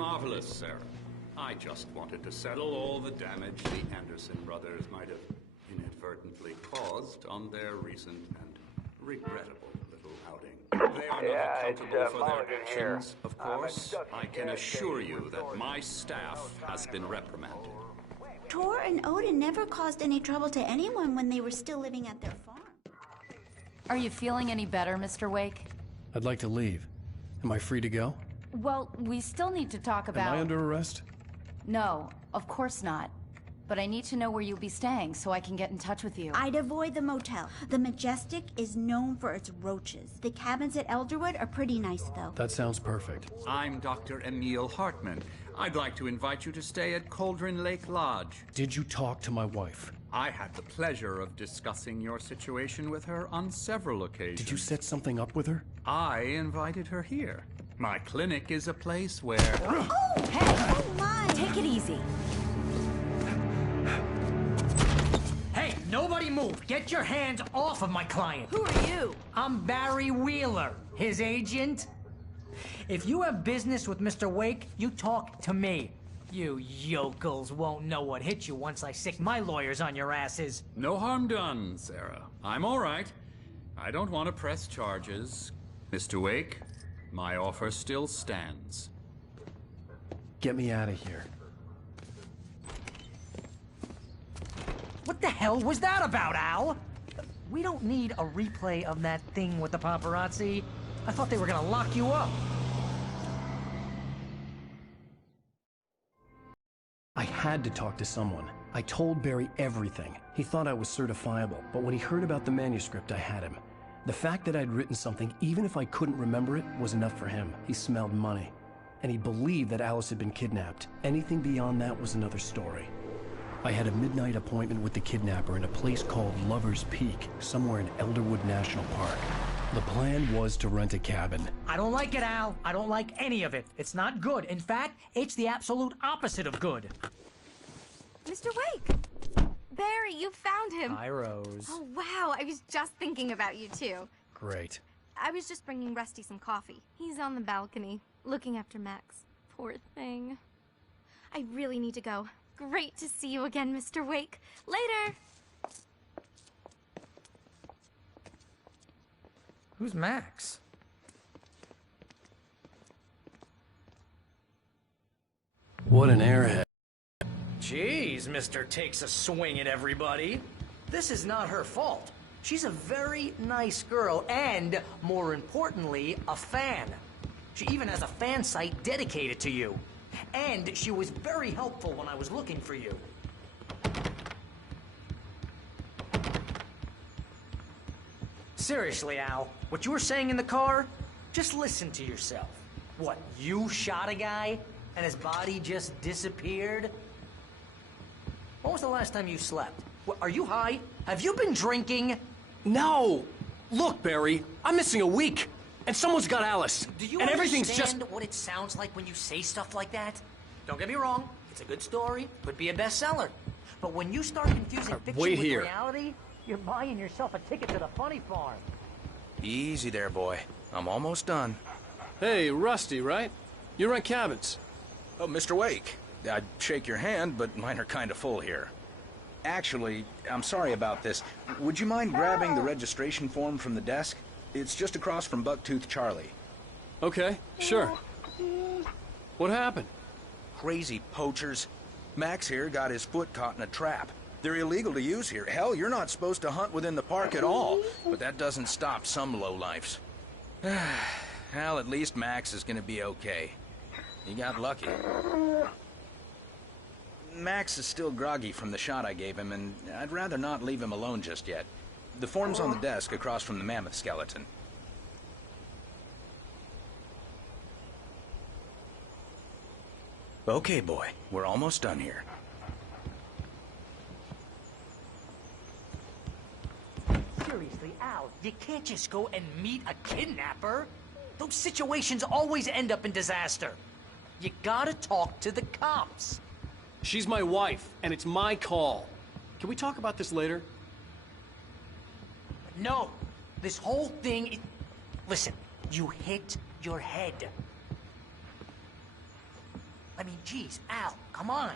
Marvelous, Sarah. I just wanted to settle all the damage the Anderson brothers might have inadvertently caused on their recent and regrettable little outing. They are not accountable for their actions, of course. I can assure you that my staff has been reprimanded. Tor and Odin never caused any trouble to anyone when they were still living at their farm. Are you feeling any better, Mr. Wake? I'd like to leave. Am I free to go? Well, we still need to talk about... Am I under arrest? No, of course not. But I need to know where you'll be staying so I can get in touch with you. I'd avoid the motel. The Majestic is known for its roaches. The cabins at Elderwood are pretty nice, though. That sounds perfect. I'm Dr. Emil Hartman. I'd like to invite you to stay at Cauldron Lake Lodge. Did you talk to my wife? I had the pleasure of discussing your situation with her on several occasions. Did you set something up with her? I invited her here. My clinic is a place where... Oh! Hey! Oh my! Take it easy. Hey, nobody move! Get your hands off of my client! Who are you? I'm Barry Wheeler, his agent. If you have business with Mr. Wake, you talk to me. You yokels won't know what hit you once I sick my lawyers on your asses. No harm done, Sarah. I'm all right. I don't want to press charges. Mr. Wake, my offer still stands. Get me out of here. What the hell was that about, Al? We don't need a replay of that thing with the paparazzi. I thought they were gonna lock you up. I had to talk to someone. I told Barry everything. He thought I was certifiable, but when he heard about the manuscript, I had him. The fact that I'd written something, even if I couldn't remember it, was enough for him. He smelled money. And he believed that Alice had been kidnapped. Anything beyond that was another story. I had a midnight appointment with the kidnapper in a place called Lover's Peak, somewhere in Elderwood National Park. The plan was to rent a cabin. I don't like it, Al. I don't like any of it. It's not good. In fact, it's the absolute opposite of good. Mr. Wake! Barry, you found him! Hi, Rose. Oh, wow. I was just thinking about you, too. Great. I was just bringing Rusty some coffee. He's on the balcony, looking after Max. Poor thing. I really need to go. Great to see you again, Mr. Wake. Later! Who's Max? What an airhead. Jeez, Mr. Takes a swing at everybody. This is not her fault. She's a very nice girl and, more importantly, a fan. She even has a fan site dedicated to you. And she was very helpful when I was looking for you. Seriously, Al, what you were saying in the car, just listen to yourself. What, you shot a guy and his body just disappeared? When was the last time you slept? What, are you high? Have you been drinking? No! Look, Barry, I'm missing a week. And someone's got Alice. Do you and everything's understand just... what it sounds like when you say stuff like that? Don't get me wrong. It's a good story. Could be a bestseller. But when you start confusing fiction wait with here. reality, you're buying yourself a ticket to the funny farm. Easy there, boy. I'm almost done. Hey, Rusty, right? You rent cabins. Oh, Mr. Wake. I'd shake your hand, but mine are kind of full here. Actually, I'm sorry about this. Would you mind grabbing the registration form from the desk? It's just across from Bucktooth Charlie. Okay, sure. What happened? Crazy poachers. Max here got his foot caught in a trap. They're illegal to use here. Hell, you're not supposed to hunt within the park at all. But that doesn't stop some lowlifes. Well, at least Max is gonna be okay. He got lucky. Max is still groggy from the shot I gave him, and I'd rather not leave him alone just yet. The form's on the desk across from the mammoth skeleton. Okay, boy. We're almost done here. Seriously, Al, you can't just go and meet a kidnapper. Those situations always end up in disaster. You gotta talk to the cops. She's my wife, and it's my call. Can we talk about this later? No, this whole thing... Listen, you hit your head. I mean, geez, Al, come on.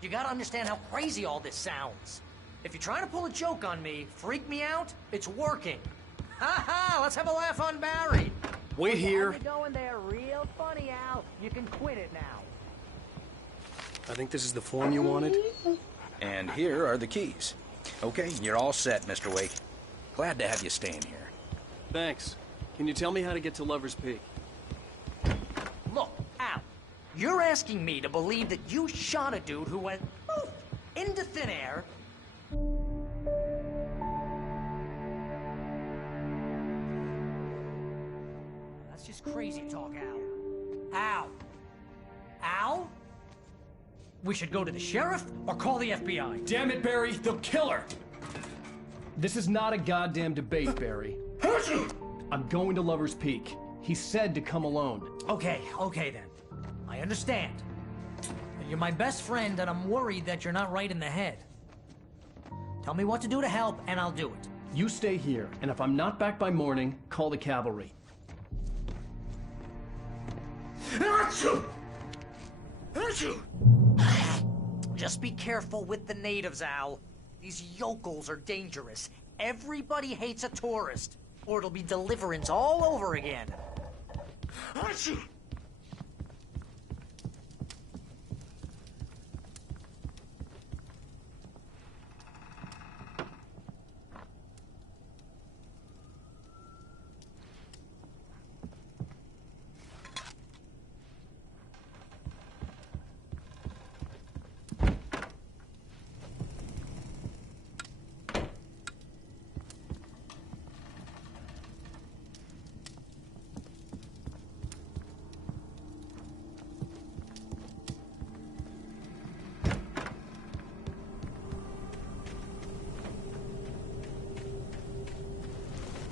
You gotta understand how crazy all this sounds. If you're trying to pull a joke on me, freak me out, it's working. Ha ha! Let's have a laugh on Barry. Wait here. You're going there real funny, Al. You can quit it now. I think this is the form you wanted. And here are the keys. Okay, you're all set, Mr. Wake. Glad to have you staying here. Thanks. Can you tell me how to get to Lover's Peak? Look, Al, you're asking me to believe that you shot a dude who went poof into thin air. That's just crazy talk, Al. Al? Al? We should go to the sheriff or call the FBI. Damn it, Barry! They'll kill her! This is not a goddamn debate, Barry. I'm going to Lover's Peak. He said to come alone. Okay then. I understand. But you're my best friend, and I'm worried that you're not right in the head. Tell me what to do to help, and I'll do it. You stay here, and if I'm not back by morning, call the cavalry. Just be careful with the natives, Al. These yokels are dangerous. Everybody hates a tourist, or it'll be Deliverance all over again.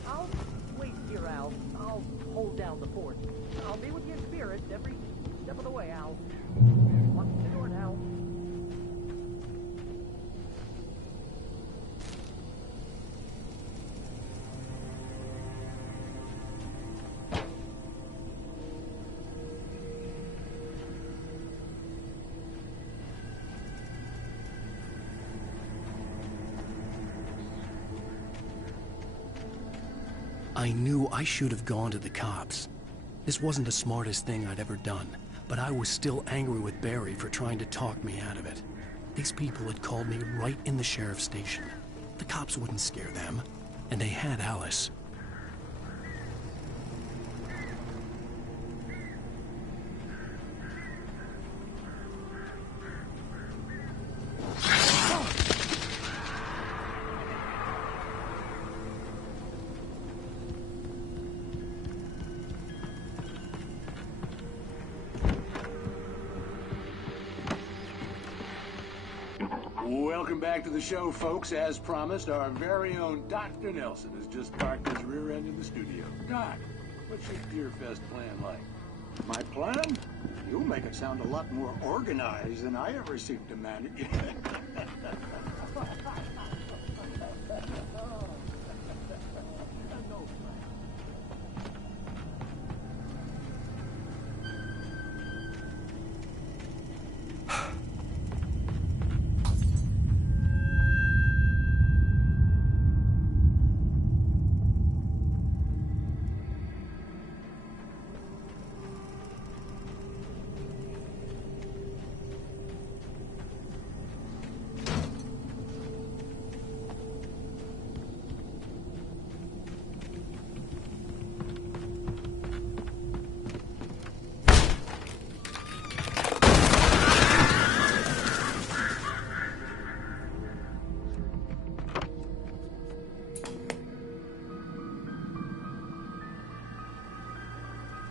I'll wait here, Al. I'll hold down the fort. I'll be with you in spirit every step of the way, Al. Lock the door now. I knew I should have gone to the cops. This wasn't the smartest thing I'd ever done, but I was still angry with Barry for trying to talk me out of it. These people had called me right in the sheriff's station. The cops wouldn't scare them, and they had Alice. Welcome back to the show, folks. As promised, our very own Dr. Nelson has just parked his rear end in the studio. Doc, what's your Deer Fest plan like? My plan? You make it sound a lot more organized than I ever seem to manage.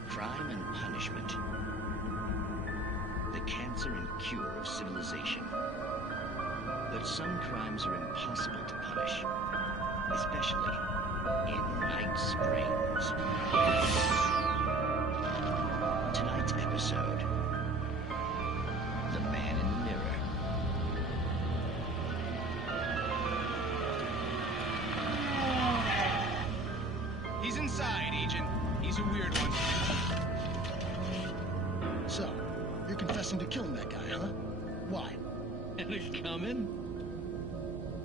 Crime and punishment. The cancer and cure of civilization. But some crimes are impossible to punish, especially in Night Springs. Tonight's episode, The Man in the Mirror. He's inside, Agent. He's a weird one. So, You're confessing to killing that guy, huh? Why? And it's coming?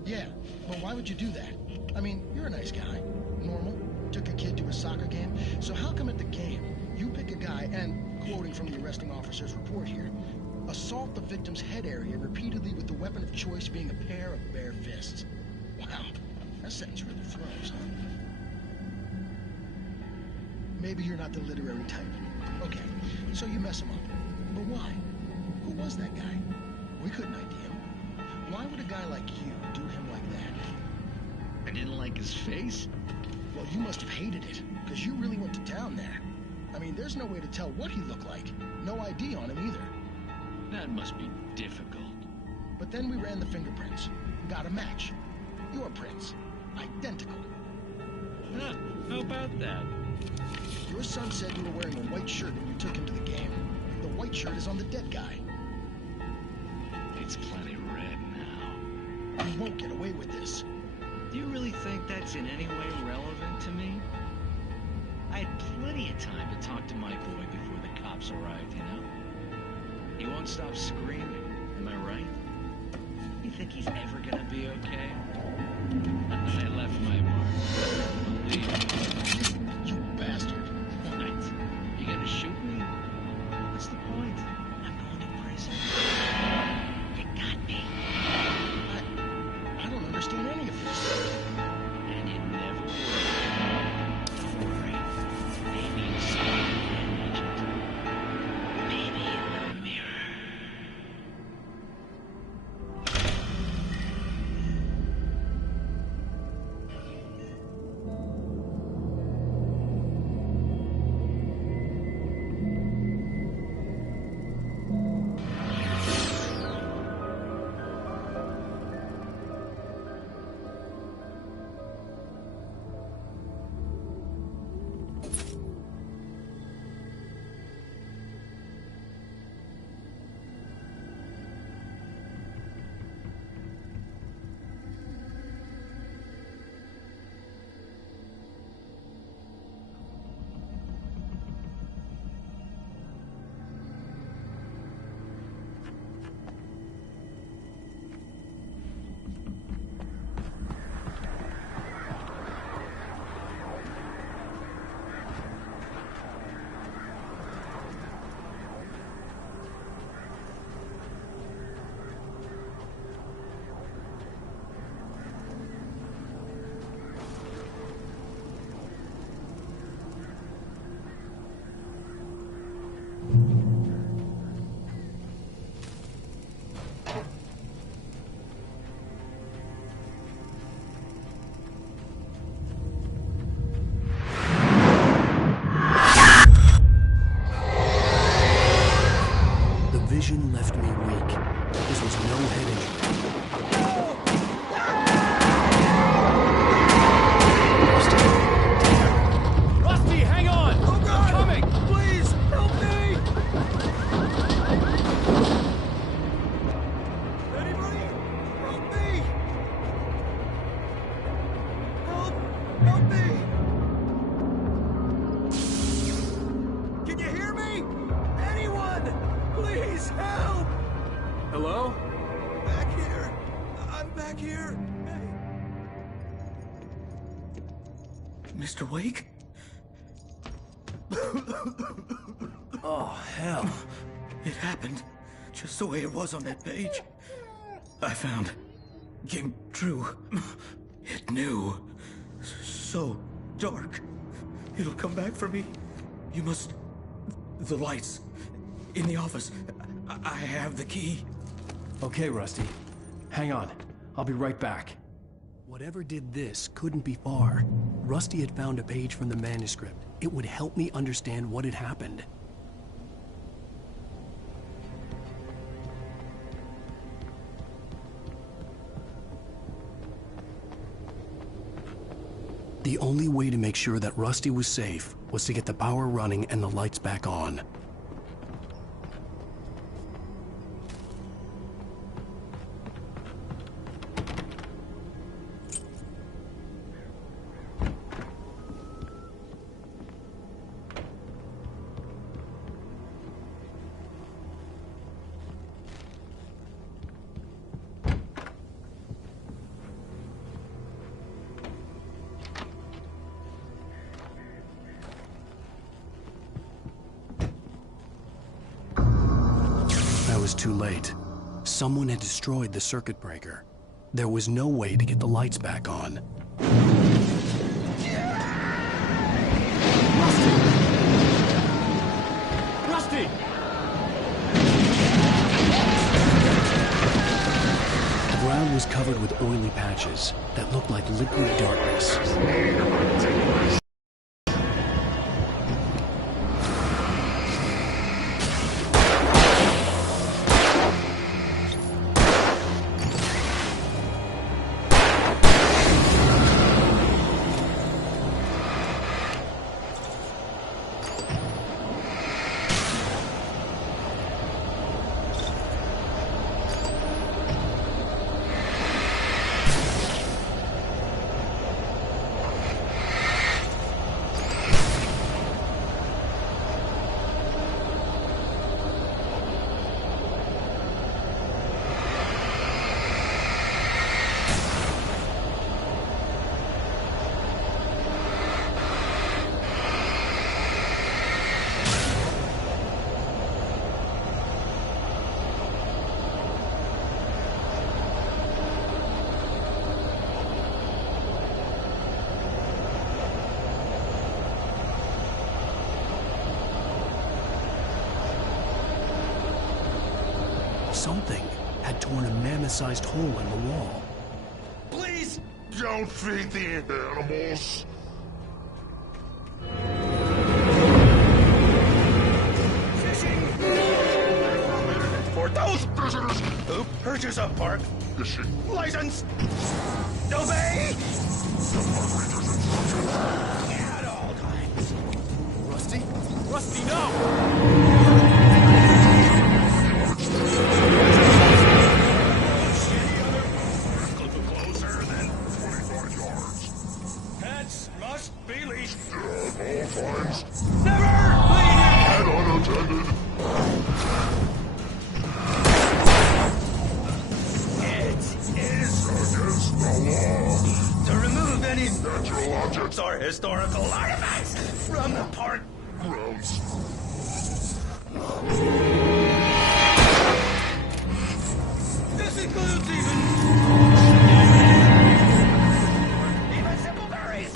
Yeah, but why would you do that? I mean, you're a nice guy. Normal. Took a kid to a soccer game. So how come at the game, you pick a guy and, quoting from the arresting officer's report here, assault the victim's head area repeatedly with the weapon of choice being a pair of bare fists? Wow, that sentence really throws, huh? Maybe you're not the literary type. Okay, so you mess him up. But why? Who was that guy? We couldn't ID him. Why would a guy like you do him like that? I didn't like his face? Well, you must have hated it, because you really went to town there. I mean, there's no way to tell what he looked like. No ID on him either. That must be difficult. But then we ran the fingerprints. Got a match. Your prints. Identical. Huh, how about that? Your son said you were wearing a white shirt when you took him to the game. The white shirt is on the dead guy. It's plenty red now. You won't get away with this. Do you really think that's in any way relevant to me? I had plenty of time to talk to my boy before the cops arrived, you know? He won't stop screaming, am I right? You think he's ever gonna be okay? I left my mark. Believe me. You bastard. What? You gonna shoot me? What's the point? I'm going to prison. You got me. I don't understand any of this. And you never will. Don't worry. Maybe you'll see me again, Agent. Maybe in the mirror. vision left me weak. This was no head injury. Rusty, hang on! Oh God! I'm coming! Please, help me! Anybody? Help me! Help me! Can you hear me? Anyone! Please help! Hello? Back here. I'm back here. Mr. Wake? Oh, hell. It happened just the way it was on that page. I found. Came true. It knew. So dark. It'll come back for me. You must. The lights. In the office. I have the key. Okay, Rusty. Hang on. I'll be right back. Whatever did this couldn't be far. Rusty had found a page from the manuscript. It would help me understand what had happened. The only way to make sure that Rusty was safe was to get the power running and the lights back on. was too late. Someone had destroyed the circuit breaker. There was no way to get the lights back on. Rusty! The ground was covered with oily patches that looked like liquid darkness. Something had torn a mammoth-sized hole in the wall. Please! Don't feed the animals! Fishing! For those visitors who purchase a park fishing license! Obey! At all times. Rusty? Rusty, no! Closer than 25 yards. Pets must be leashed. At all times. Never leave And unattended. It is Against the law. to remove any Natural objects or historical artifacts from the park grounds. This includes even simple berries.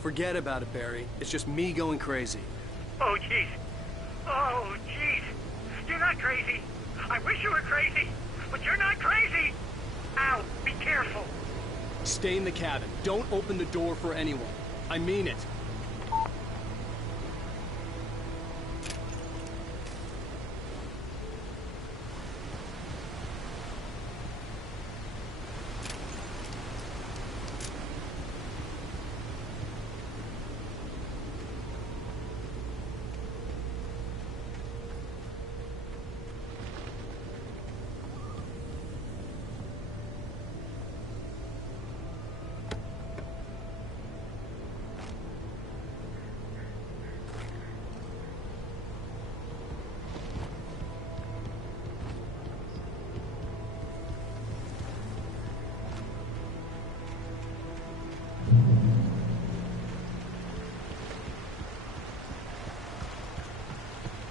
Forget about it, Barry. It's just me going crazy. Oh, jeez. Oh, jeez. You're not crazy. I wish you were crazy, but you're not crazy. Ow, be careful. Stay in the cabin. Don't open the door for anyone. I mean it.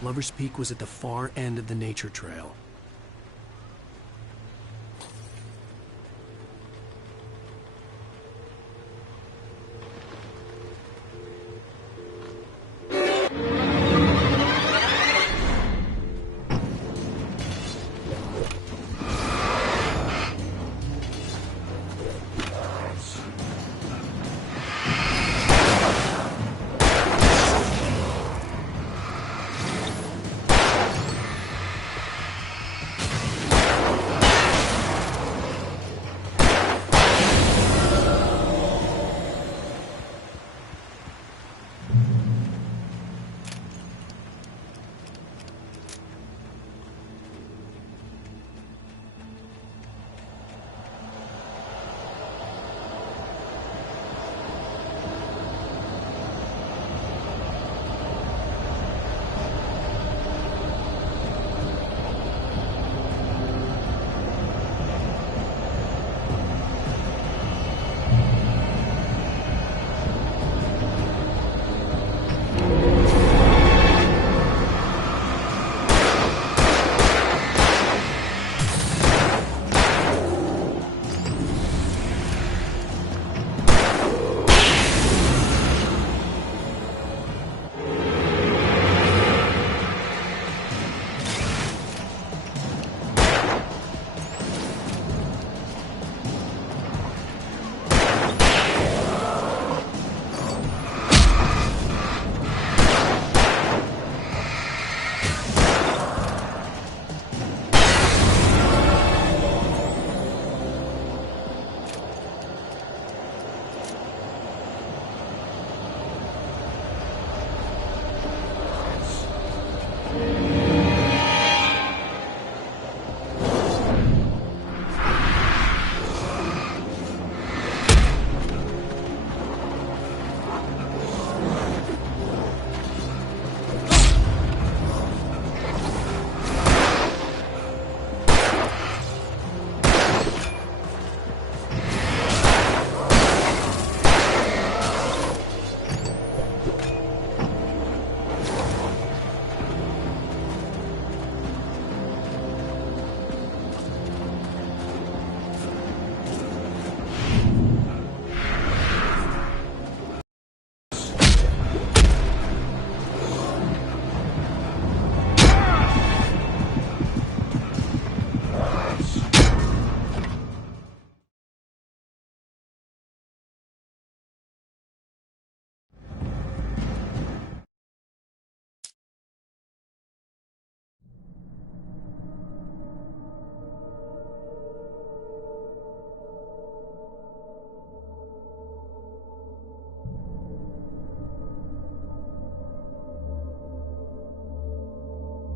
Lover's Peak was at the far end of the nature trail.